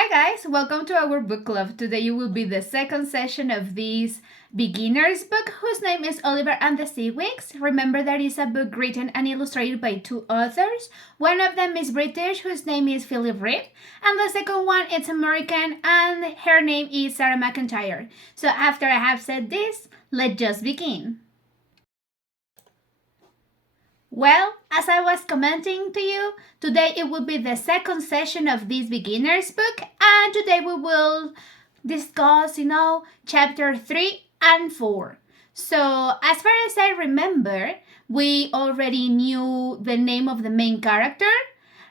Hi guys, welcome to our book club. Today will be the second session of this beginner's book whose name is Oliver and the Seawigs. Remember that it's a book written and illustrated by two authors. One of them is British, whose name is Philip Reeve, and the second one is American and her name is Sarah McIntyre. So after I have said this, let's just begin. Well, as I was commenting to you, today it will be the second session of this beginner's book, and today we will discuss, chapter 3 and 4. So, as far as I remember, we already knew the name of the main character.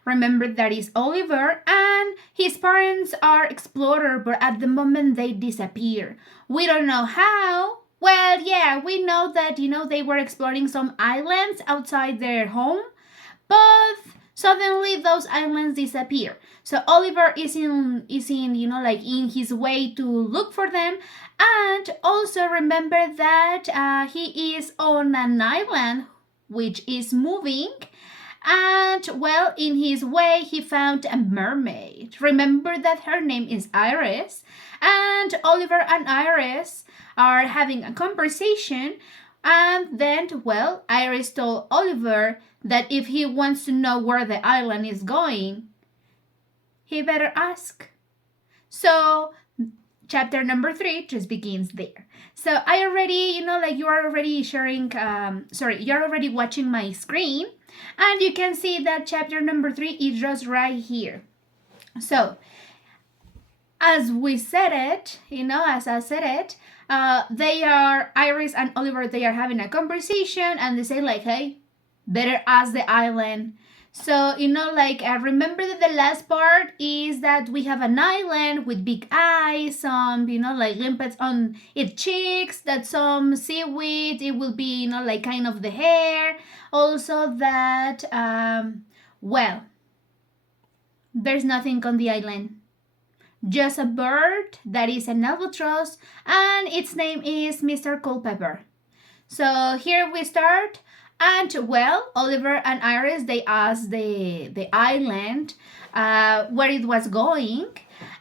Remember that is Oliver, and his parents are explorers, but at the moment they disappear. We don't know how. Well, yeah, we know that, they were exploring some islands outside their home, but suddenly those islands disappear. So Oliver is in in his way to look for them, and also remember that he is on an island which is moving. And well, in his way, he found a mermaid. Remember that her name is Iris, and Oliver and Iris are having a conversation. And then, well, Iris told Oliver that if he wants to know where the island is going, he better ask. So, chapter number 3 just begins there. So, I already, you're already sharing, you're already watching my screen. And you can see that chapter number 3 is just right here. So, as we said it, as I said it, they are, Iris and Oliver, they are having a conversation and they say like, hey, better ask the island. So, remember that the last part is that we have an island with big eyes, some, limpets on its cheeks, that some seaweed, it will be, kind of the hair. Also that, there's nothing on the island. Just a bird that is an albatross, and its name is Mr. Culpepper. So here we start. And well, Oliver and Iris, they asked the island where it was going.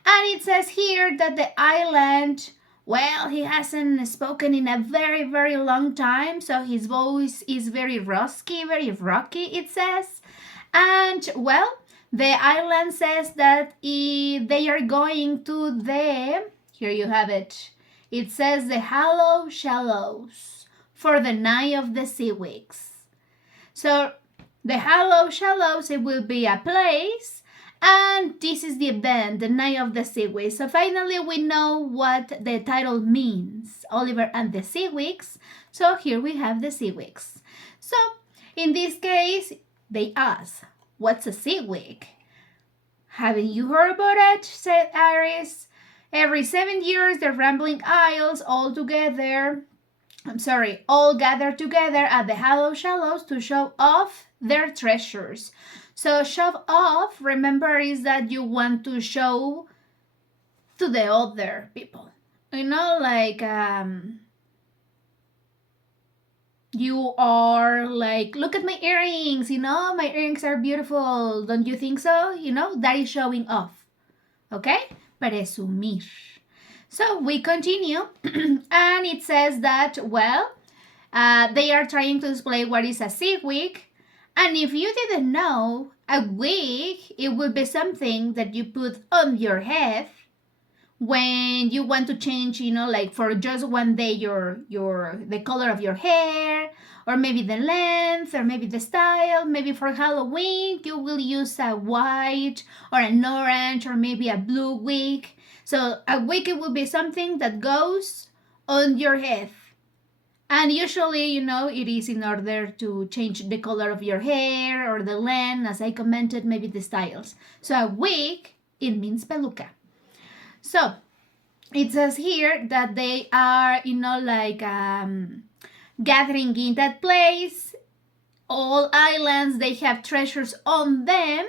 And it says here that the island, well, he hasn't spoken in a very, very long time. So his voice is very rusty, very rocky, it says. And well, the island says that they are going to here you have it. It says the Hollow Shallows for the night of the Seawigs. So the Hollow Shallows, it will be a place, and this is the event, the night of the Seawigs. So finally we know what the title means, Oliver and the Seawigs. So here we have the Seawigs. So in this case, they ask, what's a seawig? Haven't you heard about it? Said Iris. Every 7 years, the rambling isles all gather together at the Hollow Shallows to show off their treasures. So show off, remember, is that you want to show to the other people. You are like, look at my earrings, my earrings are beautiful. Don't you think so? That is showing off. Okay? Presumir. So we continue, and it says that, they are trying to explain what is a seawig. And if you didn't know, a wig, it would be something that you put on your head when you want to change, for just one day the color of your hair, or maybe the length, or maybe the style. Maybe for Halloween, you will use a white or an orange or maybe a blue wig. So a wig, it will be something that goes on your head. And usually, it is in order to change the color of your hair or the length, as I commented, maybe the styles. So a wig, it means peluca. So it says here that they are, gathering in that place. All islands, they have treasures on them,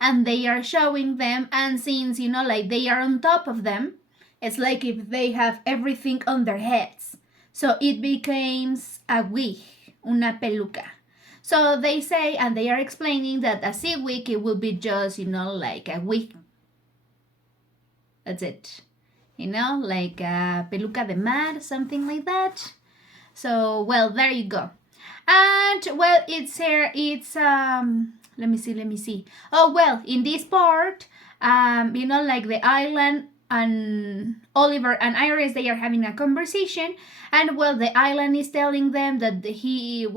and they are showing them. And since, they are on top of them, it's like if they have everything on their heads. So it becomes a wig, una peluca. So they say, and they are explaining that a sea wig, it will be just, a wig That's it. You know, like peluca de mar, something like that. So, well, there you go. And, well, it's here, it's, let me see. Oh, well, in this part, you know, like the island and Oliver and Iris, they are having a conversation. And, well, the island is telling them that he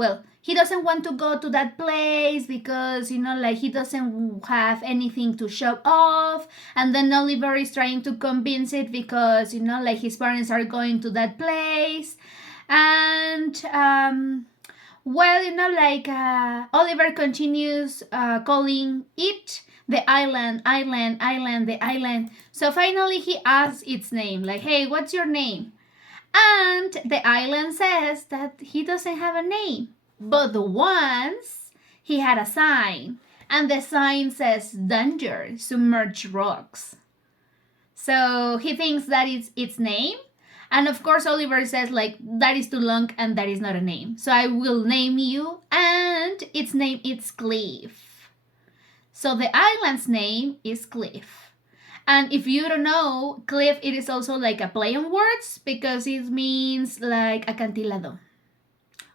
doesn't want to go to that place because, you know, like he doesn't have anything to show off. And then Oliver is trying to convince it because, you know, like his parents are going to that place. And, well, you know, like Oliver continues calling it the island, the island. So finally he asks its name, like, hey, what's your name? And the island says that he doesn't have a name. But once he had a sign, and the sign says danger, submerged rocks. So he thinks that it's its name. And of course, Oliver says, like, that is too long and that is not a name. So I will name you, and its name is Cliff. So the island's name is Cliff. And if you don't know, Cliff, it is also like a play on words because it means like acantilado.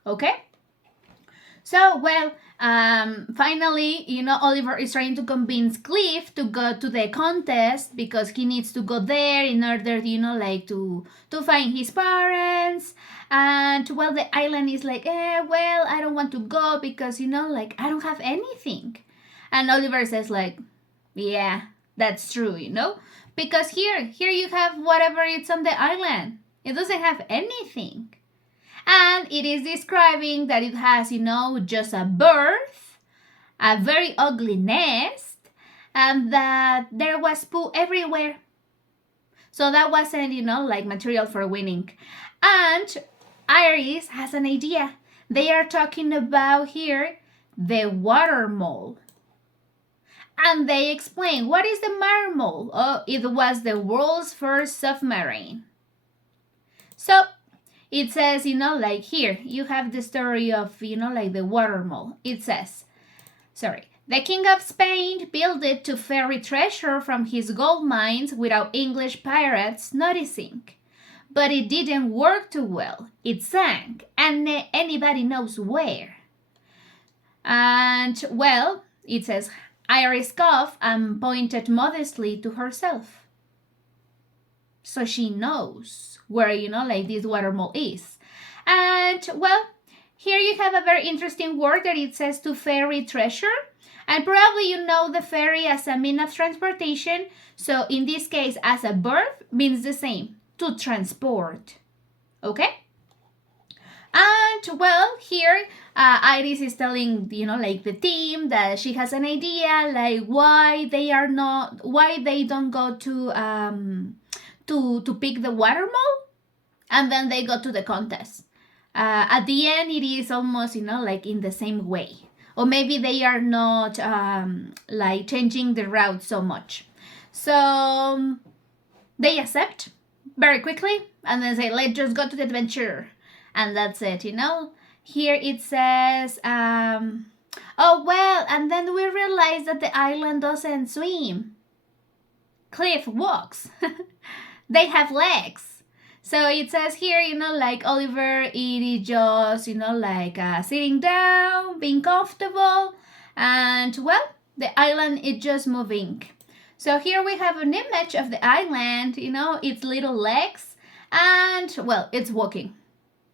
Okay? So, well, finally, you know, Oliver is trying to convince Cliff to go to the contest because he needs to go there in order, you know, like to find his parents. And, well, the island is like, well, I don't want to go because, you know, like I don't have anything. And Oliver says like, yeah, that's true, you know, because here you have whatever it's on the island. It doesn't have anything. And it is describing that it has, you know, just a berth, a very ugly nest, and that there was poo everywhere. So that wasn't, you know, like material for winning. And Iris has an idea. They are talking about here the water mole. And they explain, what is the water mole? Oh, it was the world's first submarine. So it says, you know, like here, you have the story of, you know, like the water mole. It says, the King of Spain built it to ferry treasure from his gold mines without English pirates noticing. But it didn't work too well. It sank, and anybody knows where. And, well, it says, Iris coughed and pointed modestly to herself. So she knows where, you know, like this water mole is. And, well, here you have a very interesting word that it says to ferry treasure. And probably you know the ferry as a mean of transportation. So in this case, as a verb means the same, to transport. Okay? And, well, here Iris is telling, you know, like the team that she has an idea, like why they don't go to pick the water mole, and then they go to the contest. At the end, it is almost, you know, like in the same way. Or maybe they are not like changing the route so much. So they accept very quickly and then say, let's just go to the adventure. And that's it, you know. Here it says, oh, well, and then we realize that the island doesn't swim. Cliff walks. They have legs. So it says here, you know, like Oliver, it is just, you know, like sitting down, being comfortable. And, well, the island is just moving. So here we have an image of the island, you know, its little legs. And, well, it's walking.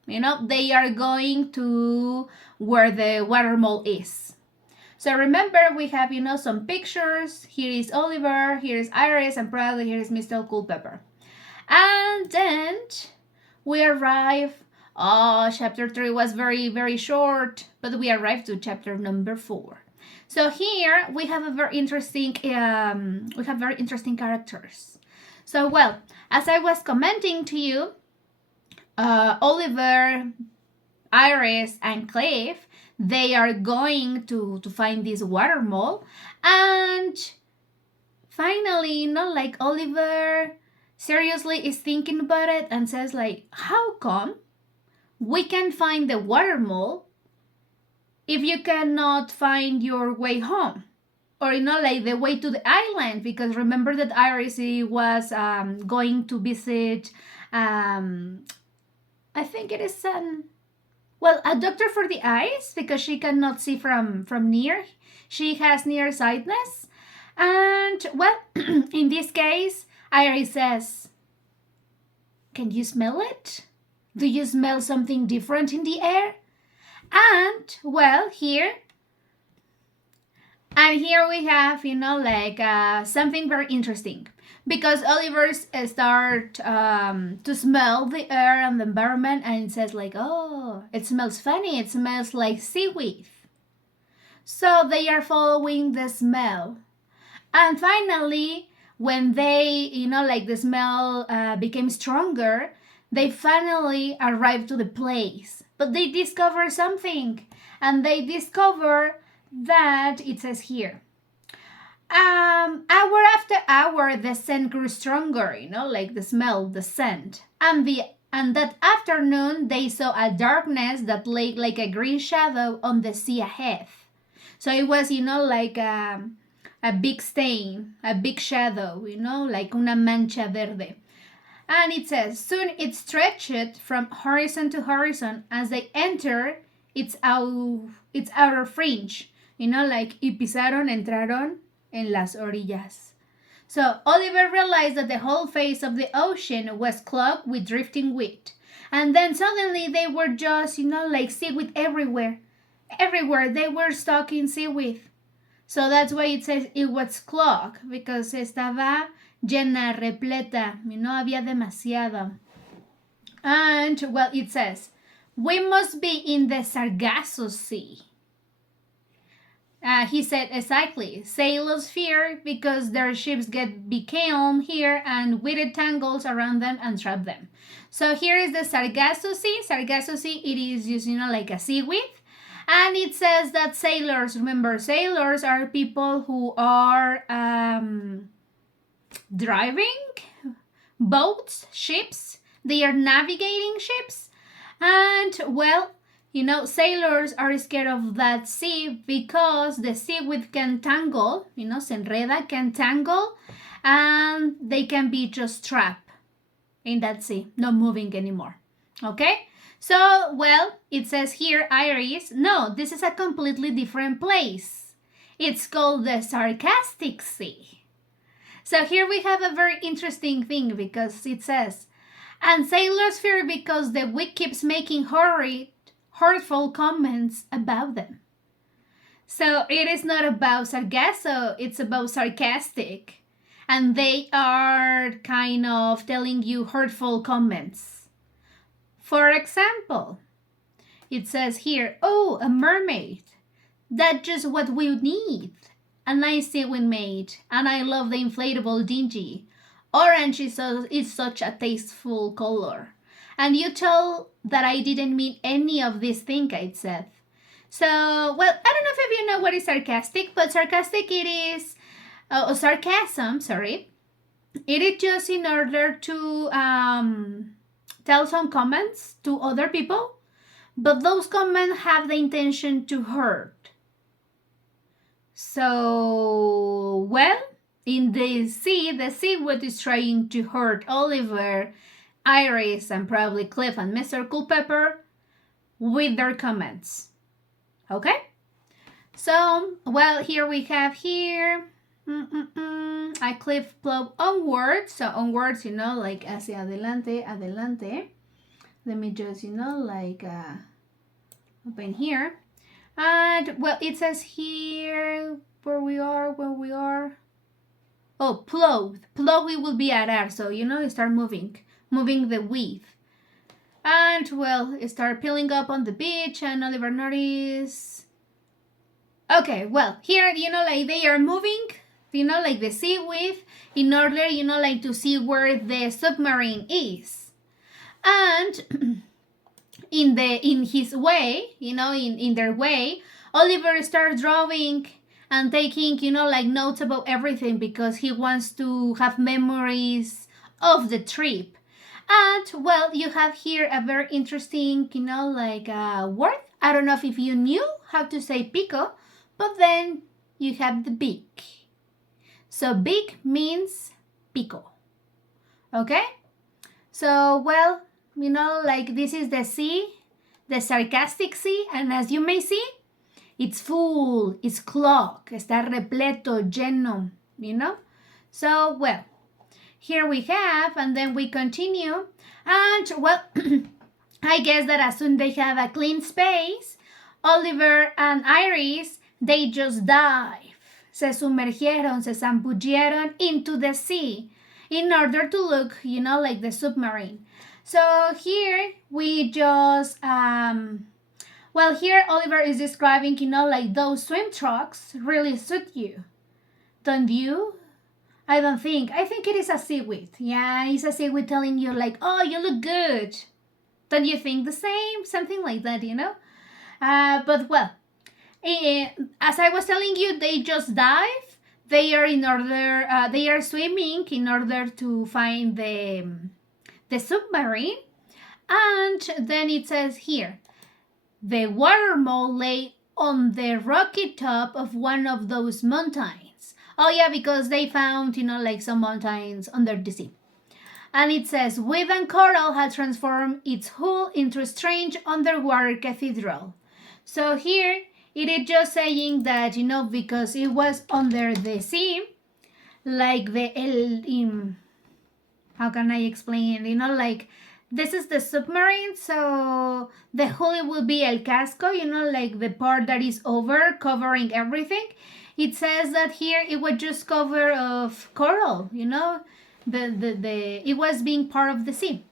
You know, they are going to where the water mole is. So remember, we have, you know, some pictures. Here is Oliver, here is Iris, and probably here is Mr. Culpepper. And then we arrive. Oh, chapter 3 was very, very short, but we arrived to chapter number 4. So here we have a very interesting, very interesting characters. So, well, as I was commenting to you, Oliver, Iris, and Cliff, they are going to find this water mole. And finally, you know, like Oliver seriously is thinking about it and says like, how come we can find the water mole if you cannot find your way home? or like the way to the island, because remember that Iris was going to visit, I think it is a doctor for the eyes, because she cannot see from near. She has nearsightedness. And well, in this case, Iris says, "Can you smell it? Do you smell something different in the air?" And well, here we have, something very interesting, because Oliver start to smell the air and the environment, and it says like, "Oh, it smells funny. It smells like seaweed." So they are following the smell, and finally, when they, the smell became stronger, they finally arrive to the place. But they discover something, and they discover that it says here, hour after hour the scent grew stronger, like the smell, the scent, and that afternoon they saw a darkness that lay like a green shadow on the sea ahead. So it was, like a big stain, a big shadow, like una mancha verde. And it says, soon it stretched from horizon to horizon as they enter its outer fringe. Like, y pisaron, entraron en las orillas. So Oliver realized that the whole face of the ocean was clogged with drifting weed. And then suddenly they were just, like seaweed everywhere. Everywhere they were stuck in seaweed. So that's why it says it was clogged, because estaba llena, repleta, había demasiado. And well, it says, we must be in the Sargasso Sea. He said, exactly. Sailors fear because their ships become here and weed tangles around them and trap them. So here is the Sargasso Sea. Sargasso Sea, it is used, like a seaweed. And it says that sailors, remember, sailors are people who are driving boats, ships. They are navigating ships. And, well, sailors are scared of that sea because the seaweed can tangle, se enreda, can tangle, and they can be just trapped in that sea, not moving anymore. Okay? So, well, it says here, Iris, no, this is a completely different place. It's called the Sarcastic Sea. So here we have a very interesting thing, because it says, and sailors fear because the weed keeps making hurtful comments about them. So it is not about Sargasso, it's about sarcastic. And they are kind of telling you hurtful comments. For example, it says here, oh, a mermaid. That's just what we need. A nice seaweed maid. And I love the inflatable dinghy. Orange is such a tasteful color. And you tell that I didn't mean any of these things I said. So, well, I don't know if you know what is sarcastic, but sarcastic it is, sarcasm, sorry. It is just in order to tell some comments to other people, but those comments have the intention to hurt. So, well, in the seaweed is trying to hurt Oliver, Iris, and probably Cliff and Mr. Culpepper with their comments. Okay? So, well, here we have I Cliff plow onwards. So onwards, like hacia adelante, adelante. Let me just, open here. And, well, it says here where we are. Oh, plow. Plow, it will be arar. So, start moving the weed. And, well, start peeling up on the beach, and Oliver notice. Okay, well, here, like they are moving, like the seaweed, in order, to see where the submarine is. And in his way, in their way, Oliver starts drawing and taking, notes about everything, because he wants to have memories of the trip. And, well, you have here a very interesting, word. I don't know if you knew how to say pico, but then you have the beak. So beak means pico. Okay? So, well, like this is the sea, the sarcastic sea, and as you may see, it's full, it's clogged, está repleto, lleno, So, well, here we have, and then we continue, and, well, I guess that as soon as they have a clean space, Oliver and Iris, they just dive. Se sumergieron, se zambullieron into the sea in order to look, like the submarine. So here we just, here Oliver is describing, like those swim trunks really suit you. Don't you? I don't think. I think it is a seaweed. Yeah, it's a seaweed telling you like, oh, you look good. Don't you think the same? Something like that, But well, as I was telling you, they just dive. They are swimming in order to find the submarine. And then it says here, the water mole lay on the rocky top of one of those mountains. Oh yeah, because they found, like some mountains under the sea. And it says, Reeve and coral had transformed its hull into a strange underwater cathedral. So here, it is just saying that, because it was under the sea, like how can I explain it? Like, this is the submarine, so the hull will be el casco, like the part that is covering everything. It says that here it was just cover of coral, it was being part of the sea.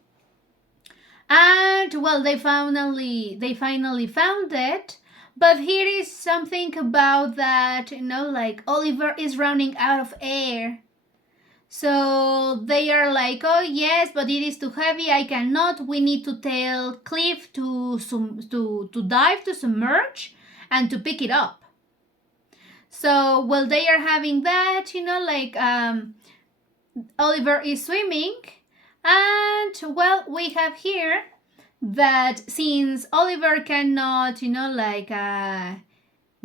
And well, they finally found it. But here is something about that, like Oliver is running out of air. So they are like, oh yes, but it is too heavy, I cannot. We need to tell Cliff to dive, to submerge, and to pick it up. So while they are having that, like Oliver is swimming, and well, we have here that since Oliver cannot,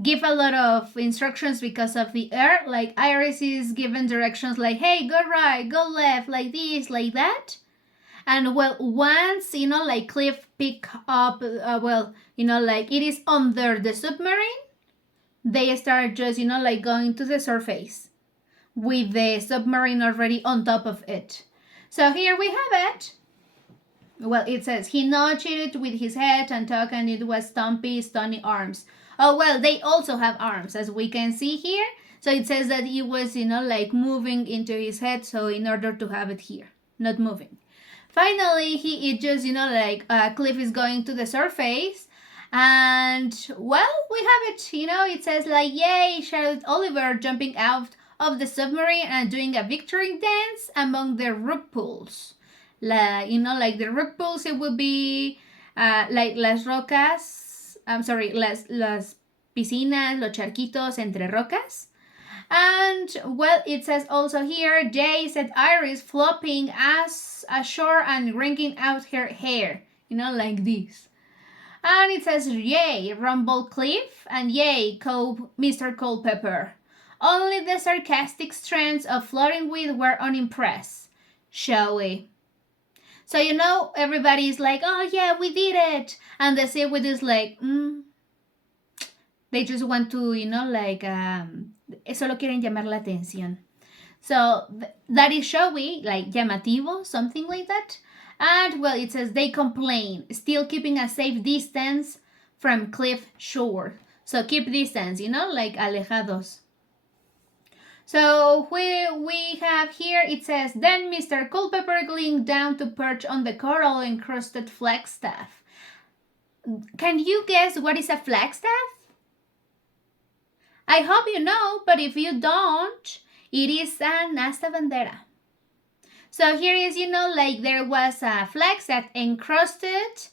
give a lot of instructions because of the air, like Iris is given directions like, hey, go right, go left, like this, like that. And well, once, like Cliff pick up, like it is under the submarine, they start just, like going to the surface with the submarine already on top of it. So here we have it. Well, it says, he nudged it with his head and talked, and it was Stumpy, stony arms. Oh, well, they also have arms, as we can see here. So it says that it was, like moving into his head, so in order to have it here, not moving. Finally, it just, Cliff is going to the surface. And, well, we have it, it says like, yay, shouted Oliver, jumping out of the submarine and doing a victory dance among the rock pools. Like the rock pools, it would be like las rocas, las piscinas, los charquitos entre rocas. And, well, it says also here, Jay said Iris flopping as ashore and wringing out her hair, like this. And it says, yay, rumbled Cliff, and yay, Mr. Culpepper. Only the sarcastic strands of floating weed were unimpressed. Shall we? So, everybody is like, oh yeah, we did it. And the seaweed is like, They just want to, solo quieren llamar la atención. So, that is showy, like llamativo, something like that. And, well, it says they complain, still keeping a safe distance from cliff shore. So, keep distance, like alejados. So we have here, it says, then Mr. Culpepper leaned down to perch on the coral-encrusted flagstaff. Can you guess what is a flagstaff? I hope you know, but if you don't, it is an asta bandera. So here is, like there was a flagstaff encrusted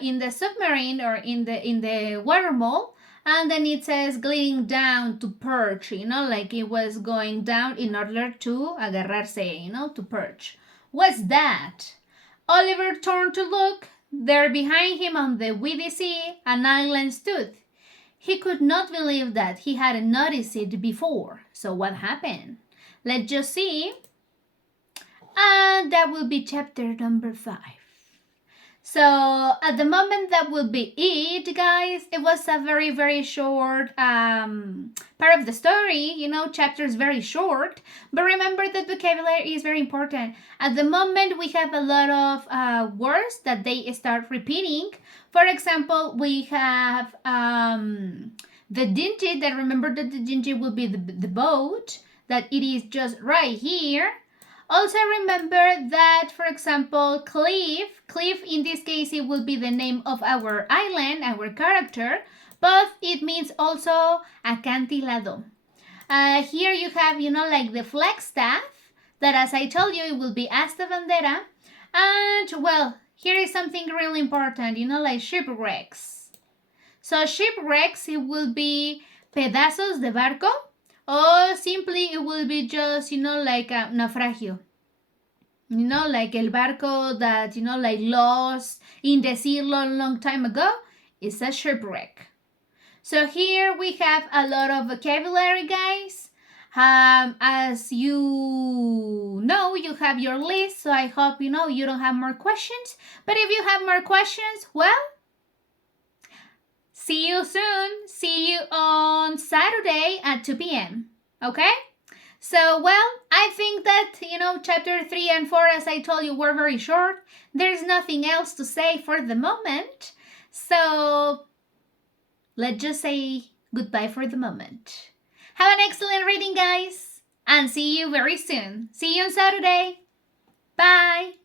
in the submarine or in the water mole. And then it says gliding down to perch, like it was going down in order to agarrarse, to perch. What's that? Oliver turned to look. There behind him on the weedy sea, an island stood. he could not believe that he hadn't noticed it before. So what happened? Let's just see. And that will be chapter number 5. So at the moment that will be it, guys. It was a very, very short part of the story. You know, chapter is very short. But remember that vocabulary is very important. At the moment, we have a lot of words that they start repeating. For example, we have the dingy. That remember that the dingy will be the boat. That it is just right here. Also remember that, for example, Cliff in this case, it will be the name of our island, our character, but it means also acantilado. Here you have, you know, like the flagstaff, that as I told you, it will be asta bandera. And, well, here is something really important, you know, like shipwrecks. So shipwrecks, it will be pedazos de barco, or simply it will be just, you know, like a naufragio. You know, like el barco that, you know, like lost in the sea long time ago is a shipwreck. So here we have a lot of vocabulary, guys. As you know, you have your list, so I hope, you know, you don't have more questions. But if you have more questions, well, see you soon. See you on Saturday at 2 p.m. Okay? So, well, I think that, you know, chapter 3 and 4, as I told you, were very short. There's nothing else to say for the moment. So, let's just say goodbye for the moment. Have an excellent reading, guys. And see you very soon. See you on Saturday. Bye.